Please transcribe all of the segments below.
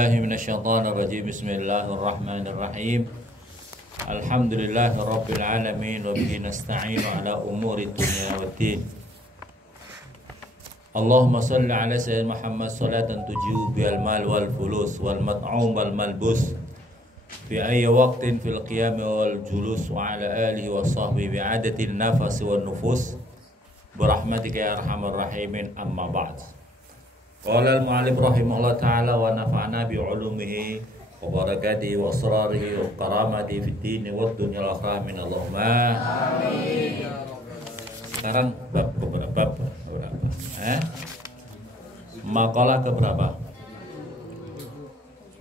Minasyaitonirrajim. Bismillahirrahmanirrahim. Alhamdulillahirabbil alamin wa bihi nasta'inu ala umuri dunya waddin. Allahumma shalli ala sayyidina Muhammad salatan tujibu bil mal wal fulus wal mat'um wal malbus fi ayyi waqtin fil qiyam wal julus wa ala alihi wa sahbihi bi'adatin nafas wan nufus birahmatika ya arhamar rahimin, amma ba'd. Qala al-mu'allif rahimahullah ta'ala wa nafa'na bi 'ulumihi wa barakatihi wa asrarihi wa karamatihi fid din wa dunya wal akhirah min Allahumma amin. Sekarang bab keberapa? Makalah keberapa?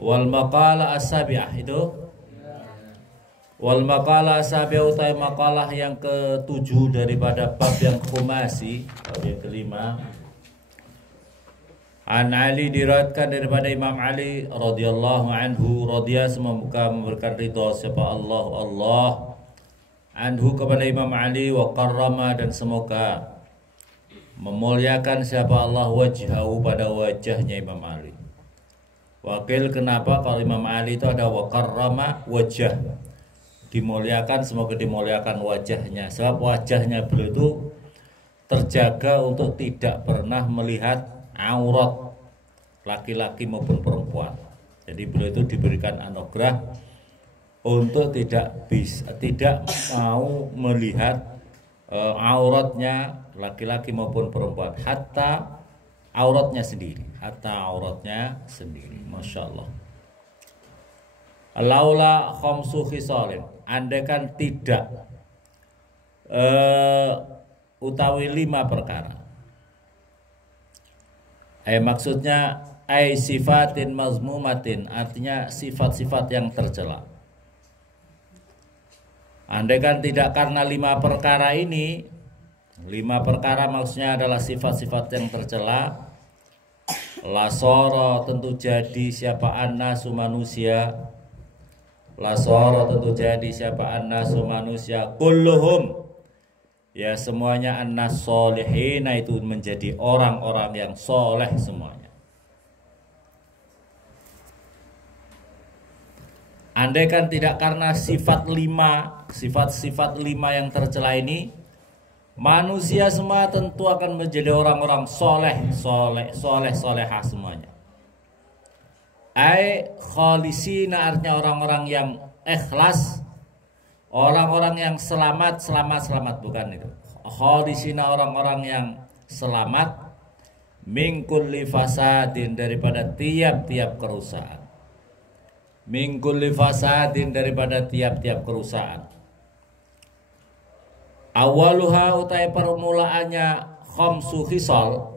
Wal maqalah as-sabi'ah itu. Wal maqalah as-sabi'ah utai makalah yang ketujuh daripada bab yang khumasi, bab yang kelima. An Ali, diriwayatkan daripada Imam Ali radhiyallahu anhu, radhiya semoga memberikan ridha siapa Allah anhu kepada Imam Ali, wa karrama dan semoga memuliakan siapa Allah wajhahu pada wajahnya Imam Ali. Wakil kenapa kalau Imam Ali itu ada wa karrama wajah, dimuliakan, semoga dimuliakan wajahnya, sebab wajahnya beliau itu terjaga untuk tidak pernah melihat aurat laki-laki maupun perempuan. Jadi beliau itu diberikan anugerah untuk tidak mau melihat auratnya laki-laki maupun perempuan, hatta auratnya sendiri, Masya Allah. Laula khamsu khisalin, andaikan tidak utawi 5 perkara. Maksudnya sifatin mazmumatin, artinya sifat-sifat yang tercela. Andaikan tidak karena 5 perkara ini, 5 perkara maksudnya adalah sifat-sifat yang tercela, lasoro tentu jadi siapa annasu manusia, kulluhum, ya semuanya annas solihina, itu menjadi orang-orang yang soleh semuanya. Andaikan tidak karena sifat 5 yang tercela ini, manusia semua tentu akan menjadi orang-orang solehah semuanya. Khalisina, artinya orang-orang yang ikhlas, orang-orang yang selamat, bukan itu. Khalisina, orang-orang yang selamat, min kulli fasadin, daripada tiap-tiap kerusakan. Awaluha utai permulaannya khamsu khisal,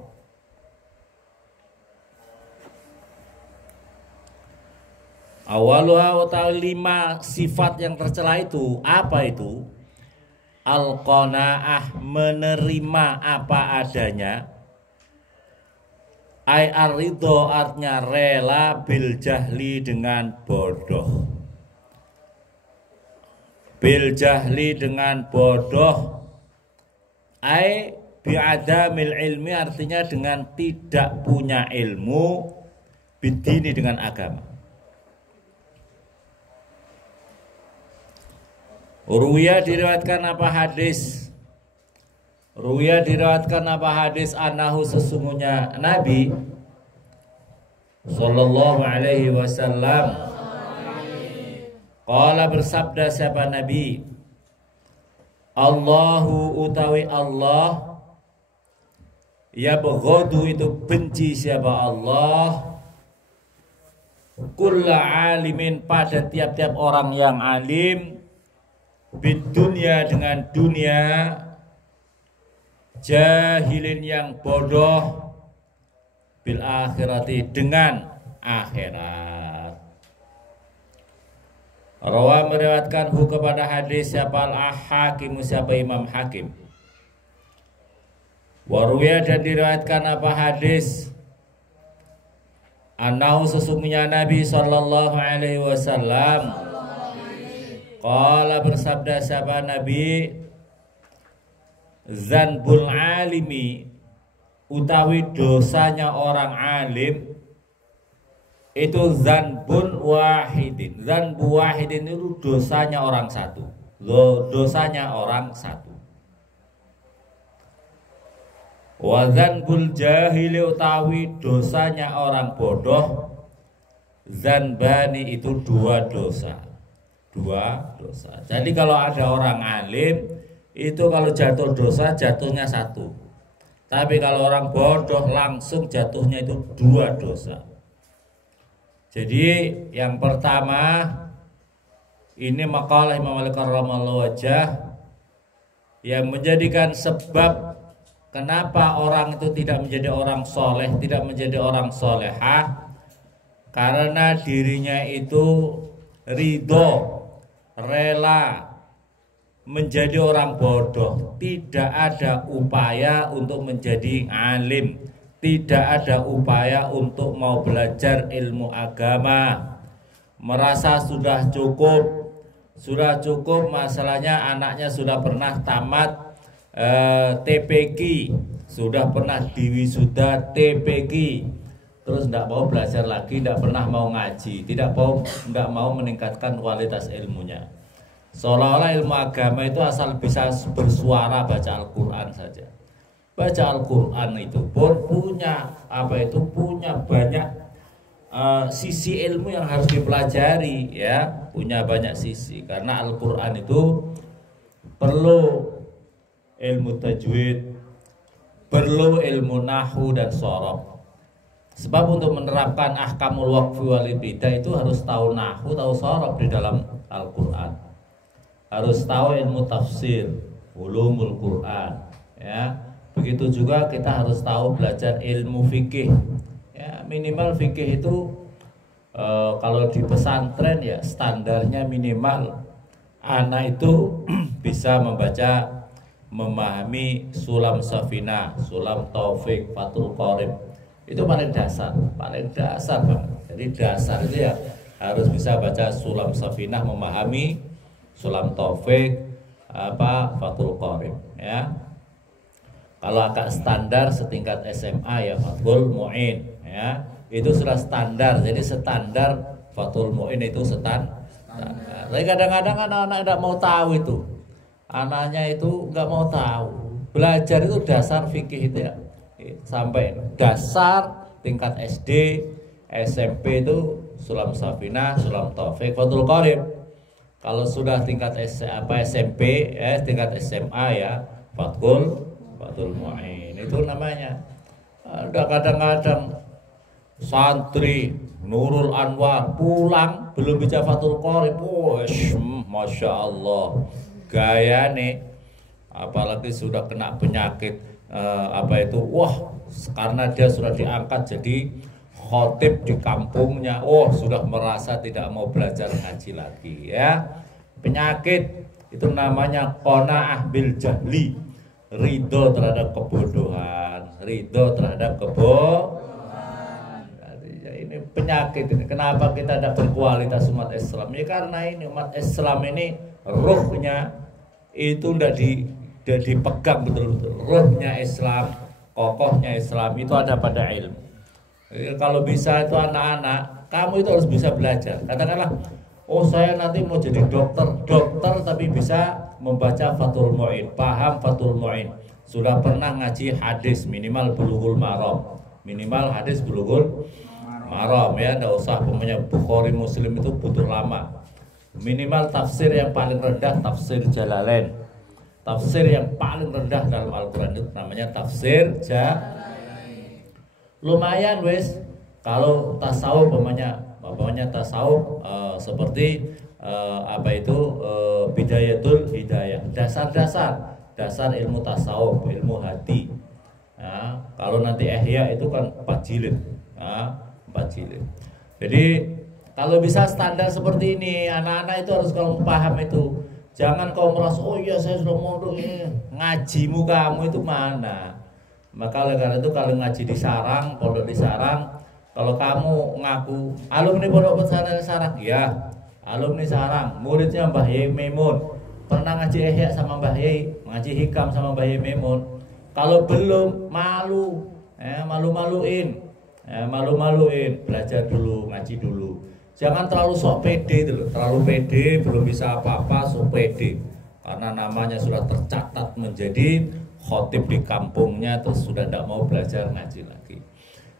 awaluha utai 5 sifat yang tercela itu. Apa itu? Al-qanaah, menerima apa adanya. Ar-ridho, artinya rela, bil jahli, dengan bodoh. Bi'adamil ilmi, artinya dengan tidak punya ilmu, bidini, dengan agama. Ruwiya diriwayatkan apa hadis anahu, sesungguhnya Nabi sallallahu alaihi wasallam qala, bersabda siapa Nabi, Allahu utawi Allah, ya beghadu, itu benci siapa Allah, kulla alimin, pada tiap-tiap orang yang alim, bidunya, dengan dunia, jahilin, yang bodoh, bil akhirati, dengan akhirat. Rawa, meriwayatkan kepada hadis siapa al-Hakim, siapa Imam Hakim. Waruya, dan diriwayatkan apa hadis anahu, sesungguhnya Nabi sallallahu alaihi wasallam qala, bersabda siapa Nabi, zanbul alimi, utawi dosanya orang alim, Itu zanbun wahidin. Zanbu wahidin itu dosanya orang satu. Dosanya orang satu. Wa zanbul jahili utawi dosanya orang bodoh. Zanbani itu dua dosa. Dua dosa. Jadi kalau ada orang alim itu kalau jatuh dosa jatuhnya satu. Tapi kalau orang bodoh langsung jatuhnya itu dua dosa. Jadi yang pertama ini makalah Imam Malik karramallahu wajah yang menjadikan sebab kenapa orang itu tidak menjadi orang soleh, tidak menjadi orang solehah, karena dirinya itu ridho, rela menjadi orang bodoh, tidak ada upaya untuk menjadi alim, tidak ada upaya untuk mau belajar ilmu agama, merasa sudah cukup, masalahnya anaknya sudah pernah tamat TPQ, sudah pernah diwisuda TPQ, terus tidak mau belajar lagi, tidak pernah mau ngaji, tidak mau meningkatkan kualitas ilmunya. Seolah-olah ilmu agama itu asal bisa bersuara baca Al-Quran saja. Baca Al-Quran itu pun punya banyak sisi ilmu yang harus dipelajari, ya, punya banyak sisi. Karena Al-Quran itu perlu ilmu tajwid, perlu ilmu nahwu dan shorof. Sebab untuk menerapkan ahkamul waqfi wal ibtidah itu harus tahu nahwu, tahu shorof di dalam Al-Quran. Harus tahu ilmu tafsir, ulumul Quran, ya. Begitu juga kita harus tahu belajar ilmu fikih. Ya, minimal fikih itu kalau di pesantren ya standarnya minimal anak itu bisa membaca, memahami sulam safinah, sulam taufik, fatul qorib. Itu paling dasar banget. Jadi dasar itu ya harus bisa baca sulam safinah, memahami sulam taufik, fatul qorib, ya. Kalau agak standar setingkat SMA ya fatul mu'in, ya. Itu sudah standar. Jadi standar fatul mu'in itu standar. Tapi kadang-kadang anak-anak tidak mau tahu itu. Anaknya itu nggak mau tahu. Belajar itu dasar fikih itu ya. Sampai dasar tingkat SD, SMP itu sulam safinah, sulam taufik, fatul qorib. Kalau sudah tingkat SMP, tingkat SMA ya fatul mu'in itu namanya. Ada kadang-kadang santri Nurul Anwar pulang belum bisa fatul qorib, masya Allah gaya nih, apalagi sudah kena penyakit karena dia sudah diangkat jadi khotib di kampungnya, sudah merasa tidak mau belajar ngaji lagi, ya. Penyakit itu namanya qanaah bil jahli, ridho terhadap kebodohan, Ini penyakit ini. Kenapa kita tidak berkualitas umat Islam? Ya karena ini umat Islam ini ruhnya itu tidak dipegang betul-betul. Ruhnya Islam, kokohnya Islam itu ada pada ilmu. Kalau bisa itu anak-anak, kamu itu harus bisa belajar. Katakanlah, saya nanti mau jadi dokter tapi bisa membaca fatul mu'in, paham fatul mu'in, sudah pernah ngaji hadis minimal bulughul maram, ya, enggak usah pemanya Bukhari Muslim itu butuh lama. Minimal tafsir yang paling rendah tafsir Jalalain. Tafsir yang paling rendah dalam Al-Qur'an itu namanya tafsir Jalalain. Lumayan wes. Kalau tasawuf pemanya tasawuf seperti Bidayatul Hidayah, dasar ilmu tasawuf, ilmu hati. Nah, kalau nanti Ihya itu kan 4 jilid. 4 jilid. Jadi kalau bisa standar seperti ini, anak-anak itu harus kalau paham itu. Jangan kau merasa, iya saya sudah mondok ini. Ngajimu kamu itu mana? Maka oleh karena itu kalau ngaji di sarang, pondok di sarang, kalau kamu ngaku alumni pondok pesantren sarang, ya alumni sarang, muridnya Mbah Yai Memun, pernah ngaji Ihya sama Mbah Yai, ngaji Hikam sama Mbah Yai Memun. Kalau belum, malu-maluin. Malu-maluin, belajar dulu, ngaji dulu. Jangan terlalu sok pede itu loh. Terlalu pede, belum bisa apa-apa, sok pede. Karena namanya sudah tercatat menjadi khotib di kampungnya, terus sudah tidak mau belajar ngaji lagi.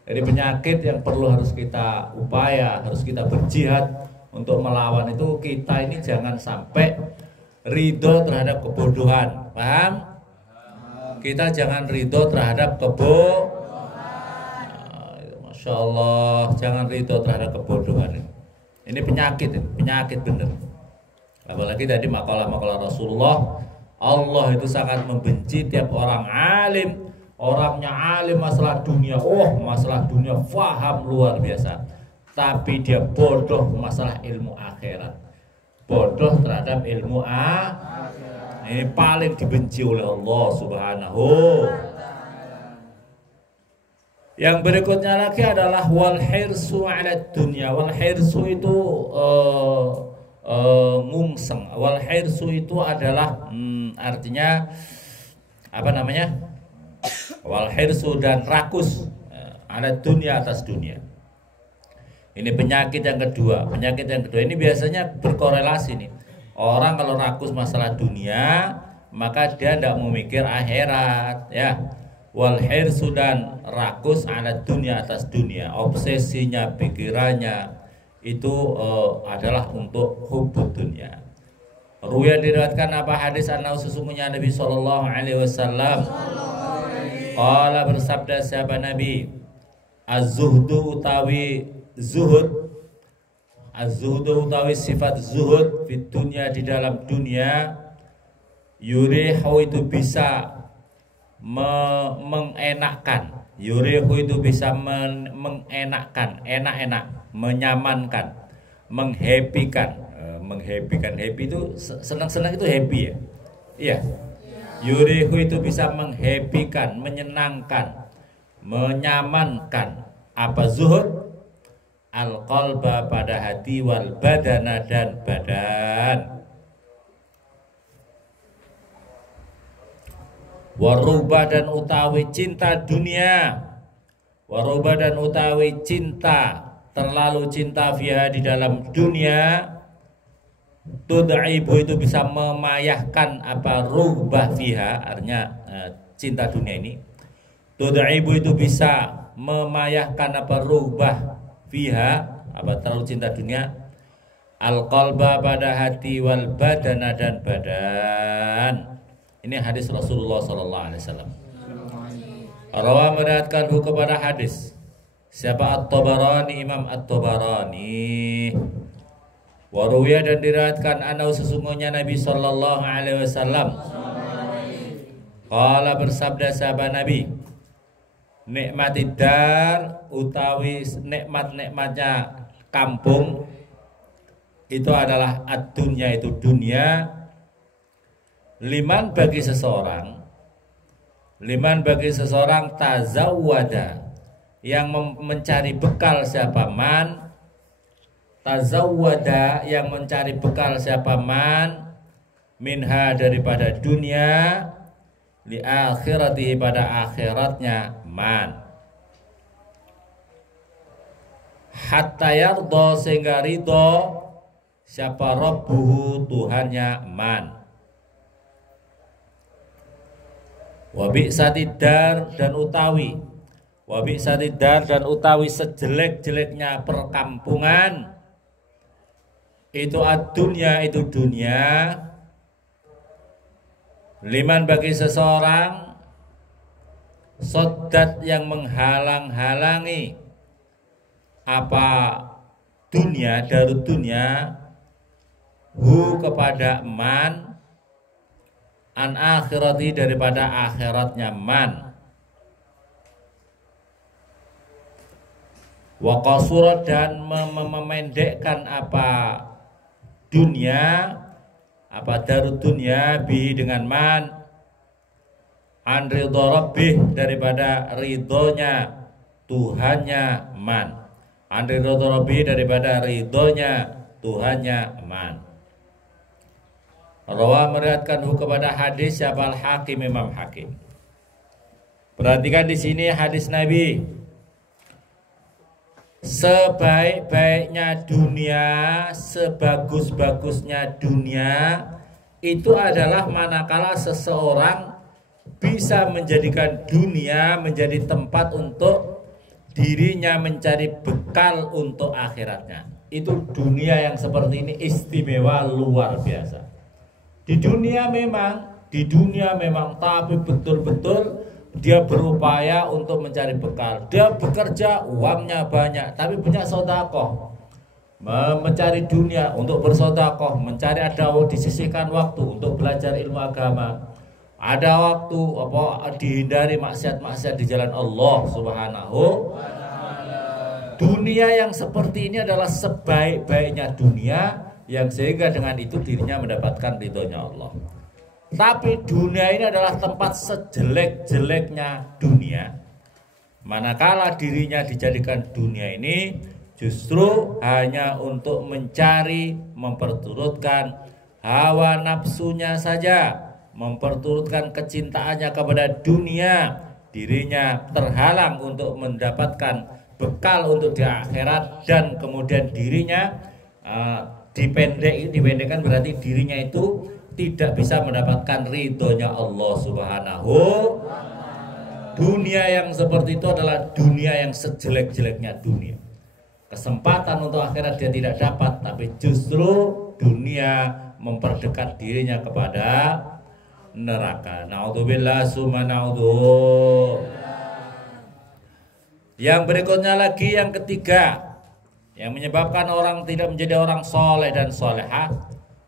Jadi penyakit yang perlu harus kita upaya, harus kita berjihad untuk melawan itu, kita ini jangan sampai ridho terhadap kebodohan. Paham? Kita jangan ridho terhadap Masya Allah, jangan ridho terhadap kebodohan. Ini penyakit bener. Apalagi tadi makalah-makalah Rasulullah, Allah itu sangat membenci tiap orang alim. Orangnya alim masalah dunia, masalah dunia faham luar biasa. Tapi dia bodoh masalah ilmu akhirat. Bodoh terhadap ilmu akhirat. Ini paling dibenci oleh Allah Subhanahu. Yang berikutnya lagi adalah wal hirsu 'ala dunya. Wal hirsu itu ngungseng. Wal hirsu itu adalah artinya apa namanya? Wal hirsu dan rakus 'ala dunya, atas dunia. Ini penyakit yang kedua. Penyakit yang kedua ini biasanya berkorelasi nih. Orang kalau rakus masalah dunia, maka dia tidak mau mikir akhirat, ya. Wal hirsu dan rakus 'ala dunya, atas dunia. Obsesinya, pikirannya itu adalah untuk hubbud dunia. Ruya diriwayatkan apa hadis anna sesungguhnya Nabi sallallahu alaihi wasallam qala, bersabda siapa Nabi, az-zuhdu utawi zuhud, az-zuhdu utawi sifat zuhud di dunia, di dalam dunia, yurihu itu bisa mengenakkan. Yurihu itu bisa mengenakkan, enak-enak, menyamankan, menghappykan. Menghappykan, happy itu senang-senang, itu happy ya. Iya. Yurihu itu bisa menghappykan, menyenangkan, menyamankan. Apa zuhud? Al-qalba, pada hati, wal badana, dan badan. Waruba, dan utawi cinta dunia. Waruba, dan utawi cinta, terlalu cinta fiha, di dalam dunia. Tud'ibu itu bisa memayahkan, apa rubah fiha, artinya cinta dunia ini. Tud'ibu itu bisa memayahkan, apa rubah fiha, apa terlalu cinta dunia, al-qalba, pada hati, wal badana, dan badan. Ini hadis Rasulullah sallallahu alaihi wasallam. Rawa meriwayatkan kepada hadis siapa? At-Tabarani, Imam At-Tabarani. Waruya, dan diriwayatkan anau sesungguhnya Nabi sallallahu alaihi wasallam qala, bersabda sahabat Nabi, nikmatid dar, utawi nikmat-nikmatnya kampung itu adalah ad-dunya, itu dunia. Liman, bagi seseorang, liman bagi seseorang, tazawwada, yang mencari bekal siapa man, tazawwada, yang mencari bekal siapa man, minha, daripada dunia, li akhirati, pada akhiratnya man, hatta yardo, sehingga ridho siapa rabbuhu, Tuhannya man. Wabi satidar, dan utawi, wabi satidar, dan utawi sejelek-jeleknya perkampungan, itu ad-dunya, itu dunia. Liman, bagi seseorang, sodat, yang menghalang-halangi, apa dunia, darut dunia, hu, kepada man, an akhirati, daripada akhiratnya man. Wa qasurat, dan memendekkan apa dunia, apa darut dunia, bihi, dengan man, an ridho rabbih, daripada ridhonya Tuhannya man, an ridho rabbih, daripada ridhonya Tuhannya man. Rawa meriwayatkan kepada hadis siapa? Al-Hakim, Imam Hakim. Perhatikan di sini hadis Nabi. sebaik-baiknya dunia, sebagus-bagusnya dunia itu adalah manakala seseorang bisa menjadikan dunia menjadi tempat untuk dirinya mencari bekal untuk akhiratnya. Itu dunia yang seperti ini istimewa luar biasa. Di dunia memang tapi betul-betul dia berupaya untuk mencari bekal. Dia bekerja, uangnya banyak, tapi punya sedekah. Mencari dunia untuk bersedekah, mencari disisihkan waktu untuk belajar ilmu agama. Ada waktu dihindari maksiat-maksiat di jalan Allah Subhanahu. Dunia yang seperti ini adalah sebaik-baiknya dunia, yang sehingga dengan itu dirinya mendapatkan ridhonya Allah. Tapi dunia ini adalah tempat sejelek-jeleknya dunia. Manakala dirinya dijadikan dunia ini justru hanya untuk mencari, memperturutkan hawa nafsunya saja, memperturutkan kecintaannya kepada dunia, dirinya terhalang untuk mendapatkan bekal untuk di akhirat, dan kemudian dirinya dipendekkan berarti dirinya itu tidak bisa mendapatkan ridhonya Allah Subhanahu. Dunia yang seperti itu adalah dunia yang sejelek-jeleknya dunia. Kesempatan untuk akhirat dia tidak dapat, tapi justru dunia memperdekat dirinya kepada neraka. Naudzubillah summa naudzu. Yang berikutnya lagi, yang ketiga, yang menyebabkan orang tidak menjadi orang soleh dan solehah,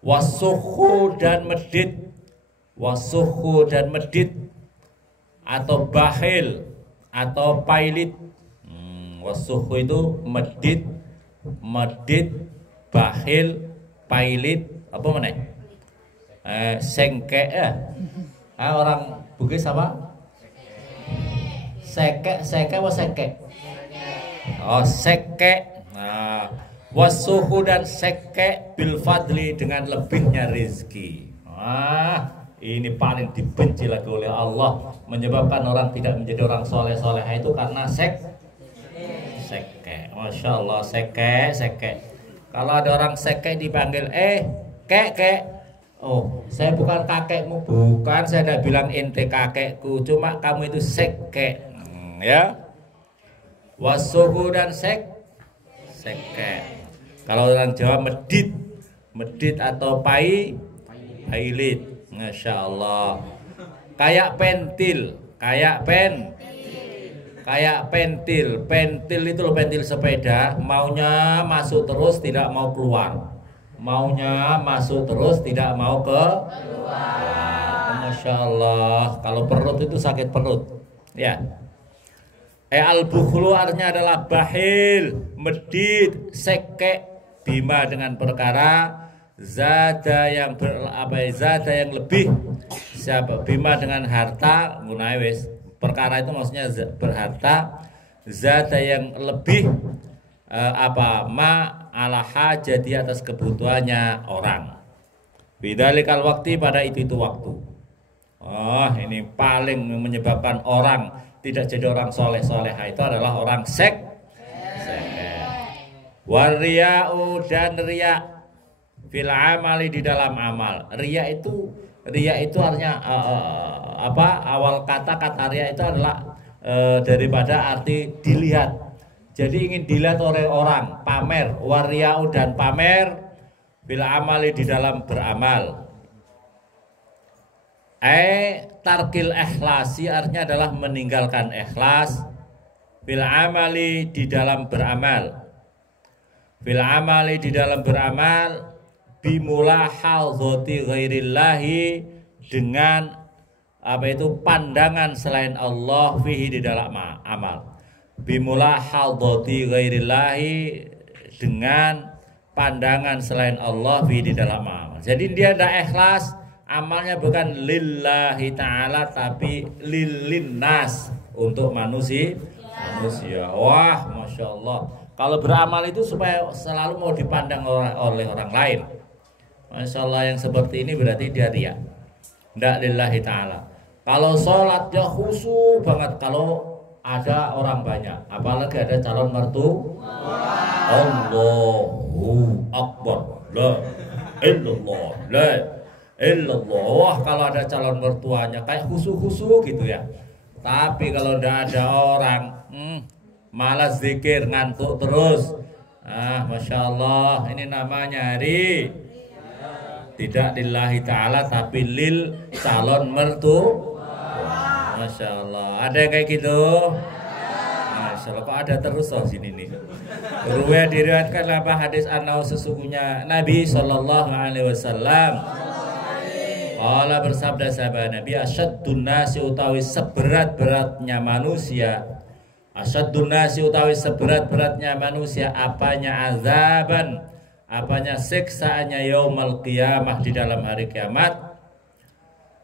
wasuhu dan medit. Wasuhu dan medit atau bakhil atau pailit. Wasuhu itu medit, bakhil, pailit, apa mana? Sengke orang Bugis apa? Seke apa seke? Oh, seke. Nah, wasuhu dan seke bil fadli, dengan lebihnya rezeki. Ini paling dibenci lagi oleh Allah, menyebabkan orang tidak menjadi orang soleh-soleh itu karena seke. Masya Allah, seke. Kalau ada orang seke dipanggil kek. Oh, saya bukan kakekmu, bukan, saya tidak bilang ente kakekku, cuma kamu itu seke. Ya, wasuhu dan seke. Kalau orang Jawa medit atau pailit. Masya Allah. Kayak pentil. Pentil itu loh, pentil sepeda, maunya masuk terus tidak mau keluar. Maunya masuk terus tidak mau keluar. Masya Allah. Kalau perut itu sakit perut. Ya. Al-bukhlu artinya adalah bakhil, medit, seke, bima dengan perkara zada yang lebih. Siapa? Bima dengan harta, gunawis. Perkara itu maksudnya berharta, zada yang lebih ma ala hajat di atas kebutuhannya orang. Bidzalikal waktu, pada itu waktu. Oh, ini paling menyebabkan orang tidak jadi orang soleh-solehah itu adalah orang sek. Wariya'u dan riya fil amali, di dalam amal. Riya itu artinya awal kata riya itu adalah daripada arti dilihat. Jadi ingin dilihat oleh orang, pamer. Wariya'u dan pamer fil amali, di dalam beramal. Tarkil ikhlasi artinya adalah meninggalkan ikhlas. Fil amali, di dalam beramal. Fil amali, di dalam beramal. Bimulahadzati ghairillahi, dengan pandangan selain Allah, fihi, di dalam amal. Bimulahadzati ghairillahi, dengan pandangan selain Allah, fihi, di dalam amal. Jadi dia tidak ikhlas, amalnya bukan lillahi ta'ala, tapi lillinnas, untuk manusia. Wah, Masya Allah. Kalau beramal itu supaya selalu mau dipandang oleh orang lain. Masya Allah, yang seperti ini berarti dia riya, tidak lillahi ta'ala. Kalau sholat dia khusyuk banget, kalau ada orang banyak, apalagi ada calon mertua. Allahu Akbar, la illallah, la illallah. Wah, kalau ada calon mertuanya kayak khusu-khusu gitu ya. Tapi kalau tidak ada orang, malah zikir ngantuk terus. Masya Allah, ini namanya hari tidak lillahi ta'ala tapi lil calon mertua. Masya Allah, ada yang kayak gitu? Masya Allah, kok ada terus sini nih. Ruwaya diriwayatkan apa hadis anau sesungguhnya Nabi Sallallahu Alaihi Wasallam Allah bersabda sahabat Nabi, asyaddun nasi utawi seberat-beratnya manusia, asyaddun nasi utawi seberat-beratnya manusia, apanya azaban, apanya siksaannya yaumal qiyamah di dalam hari kiamat.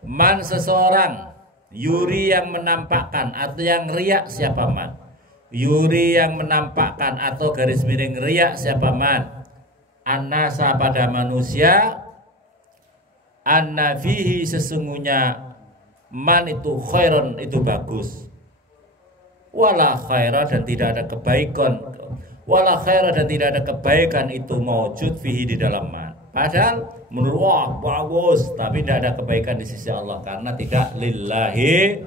Man seseorang yuri yang menampakkan atau yang riak siapa man, yuri yang menampakkan atau garis miring riak siapa man, annasa pada manusia, anna fihi sesungguhnya man itu khairon itu bagus, wala khaira dan tidak ada kebaikan, wala khaira dan tidak ada kebaikan itu maujud fihi di dalam man. Padahal menurut wah bagus, tapi tidak ada kebaikan di sisi Allah karena tidak lillahi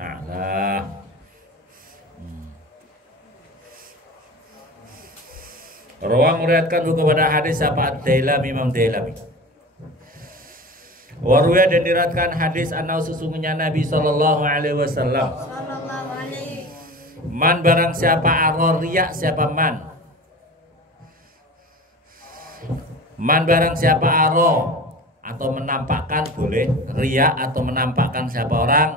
ta'ala. Rawang meriwayatkan kepada hadis apa Ad-Dailami, Imam Dailami. Warwaya dan diriwayatkan hadis anau sesungguhnya Nabi Sallallahu Alaihi Wasallam, man barang siapa aror riak siapa man, man barang siapa aro atau menampakkan boleh riak atau menampakkan siapa orang,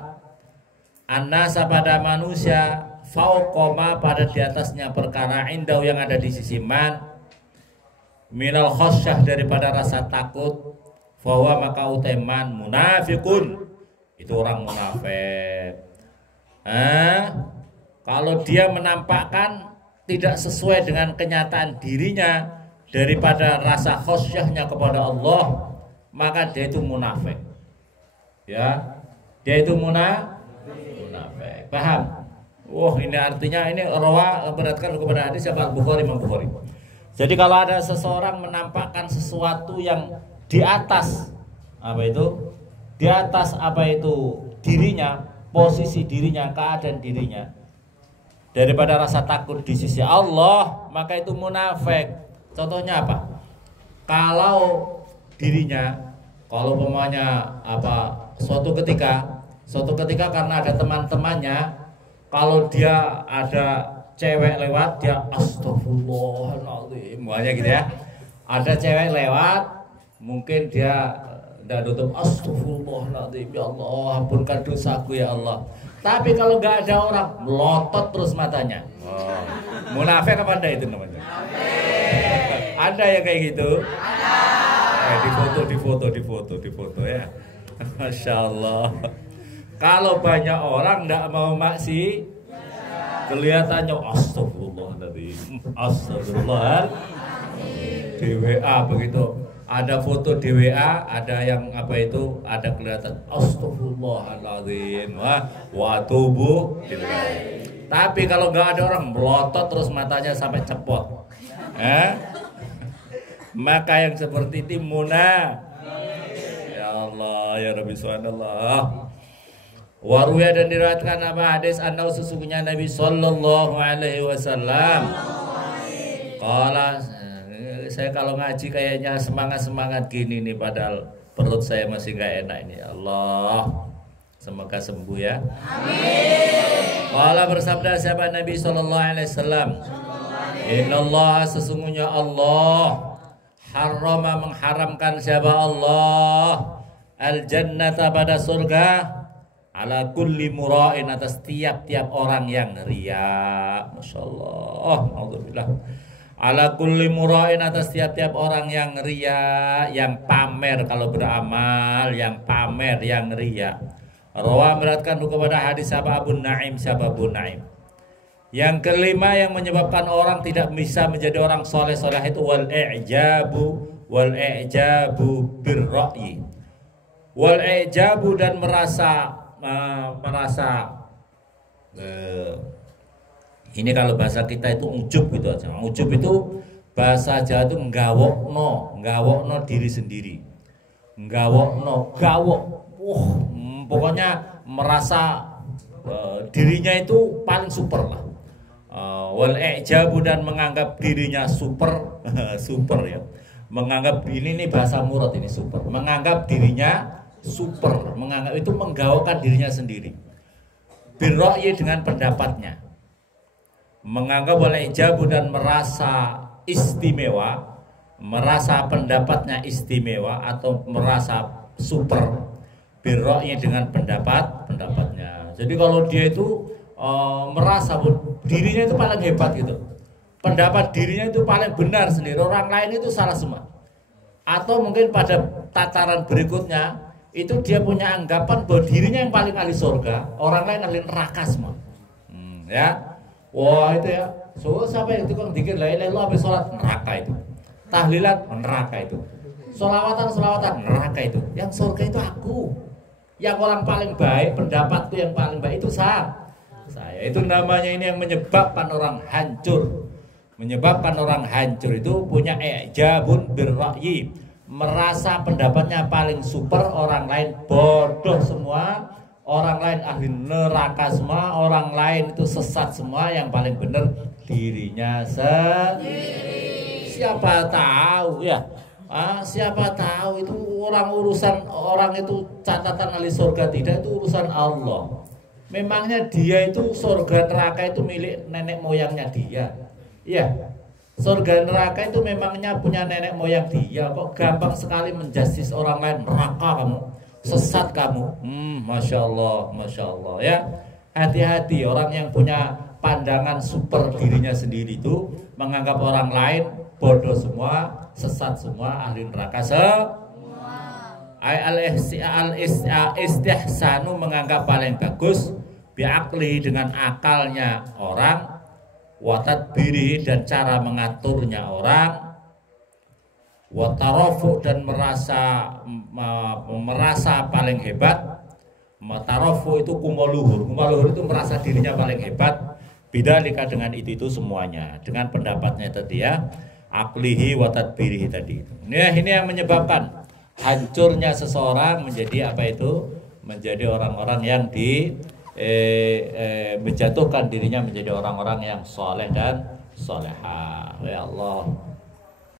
annasa pada manusia, fauqoma pada di atasnya perkara indah yang ada di sisi man, minal khosyah daripada rasa takut, bahwa maka uteman munafikun itu orang munafik. Kalau dia menampakkan tidak sesuai dengan kenyataan dirinya daripada rasa khosyahnya kepada Allah, maka dia itu munafik. Ya, dia itu munafik. Paham? Wah, ini artinya ini rawa beratkan kepada hadis Al-Bukhari, Imam Bukhari. Jadi kalau ada seseorang menampakkan sesuatu yang di atas apa itu? Di atas apa itu dirinya, posisi dirinya, keadaan dirinya daripada rasa takut di sisi Allah, maka itu munafik. Contohnya apa? Kalau dirinya, kalau umpamanya apa suatu ketika karena ada teman-temannya, kalau dia ada cewek lewat dia astagfirullahaladzim, makanya gitu ya. Ada cewek lewat, mungkin dia tidak tutup astagfirullahaladzim, ya Allah ampunkan dosaku ya Allah. Tapi kalau nggak ada orang, melotot terus matanya. Munafik apa anda itu namanya? Ada ya kayak gitu? Ada. Difoto ya. Masya Allah. Kalau banyak orang tidak mau maksi, kelihatannya astagfirullahaladzim, astagfirullahaladzim. Di WA begitu. Ada foto di WA, ada yang apa itu, ada kelihatan astagfirullahaladzim, wa atubu gitu kan. Tapi kalau nggak ada orang, melotot terus matanya sampai cepot. Maka yang seperti itu ya Allah ya Rabbi subhanallah. Warwaya dan diriwayatkan apa hadis anau sesungguhnya Nabi Sallallahu Alaihi Wasallam qala, saya kalau ngaji kayaknya semangat gini nih, padahal perut saya masih nggak enak ini. Allah, semoga sembuh ya. Amin. Qala bersabda siapa Nabi Sallallahu Alaihi Wasallam, Innallaha sesungguhnya Allah harrama mengharamkan siapa Allah al jannata pada surga ala kulli mura'in atas tiap-tiap orang yang riya. Masya Allah, alhamdulillah. Ala kulli mura'in atas tiap-tiap orang yang riya, yang pamer kalau beramal, yang pamer, yang riya. Rawa beratkan kepada hadis siapa Abu Naim, siapa Abu Naim. Yang kelima yang menyebabkan orang tidak bisa menjadi orang soleh-soleh itu wal i'jabu birra'yi. Wal i'jabu dan merasa Ini kalau bahasa kita itu ujub gitu aja. Ujub itu bahasa Jawa itu nggawokno diri sendiri. Nggawokno, gawok. Pokoknya merasa dirinya itu paling super lah. Wal i'jabu dan menganggap dirinya super super ya. Menganggap ini bahasa murad ini super. Menganggap dirinya super, menganggap itu menggawakan dirinya sendiri. Birra'yi dengan pendapatnya. Menganggap oleh ijabu dan merasa istimewa, merasa pendapatnya istimewa atau merasa super. Birra'yi dengan pendapatnya. Jadi kalau dia itu merasa dirinya itu paling hebat gitu, pendapat dirinya itu paling benar sendiri, orang lain itu salah semua. Atau mungkin pada tataran berikutnya itu dia punya anggapan bahwa dirinya yang paling ahli surga, orang lain ahli neraka semua. Ya, wah itu ya. So siapa yang tukang dikir la ilaha illallah habis sholat neraka itu, tahlilan neraka itu, sholawatan neraka itu. Yang surga itu aku, yang orang paling baik, pendapatku yang paling baik itu saya. Itu namanya ini yang menyebabkan orang hancur. Menyebabkan orang hancur itu punya i'jabun birra'yi, merasa pendapatnya paling super, orang lain bodoh semua, orang lain ahli neraka semua, orang lain itu sesat semua, yang paling benar dirinya sendiri. Siapa tahu ya, siapa tahu itu urusan orang itu catatan ahli surga tidak, itu urusan Allah. Memangnya dia itu surga neraka itu milik nenek moyangnya dia. Iya, surga neraka itu memangnya punya nenek moyang dia. Kok gampang sekali menjustis orang lain, neraka kamu, sesat kamu. Masya Allah ya. Hati-hati orang yang punya pandangan super dirinya sendiri itu menganggap orang lain bodoh semua, sesat semua, ahli neraka semua. Al-istihsanu menganggap paling bagus, bi'akli dengan akalnya orang, watadbiri dan cara mengaturnya orang, watarafu dan merasa paling hebat. Matarafu itu kumaluhur itu merasa dirinya paling hebat. Bidzalika dengan itu semuanya, dengan pendapatnya tadi ya, aklihi watadbiri tadi. Ini yang menyebabkan hancurnya seseorang menjadi apa itu? Menjadi orang-orang yang menjatuhkan dirinya menjadi orang-orang yang soleh dan solehah. Ya Allah.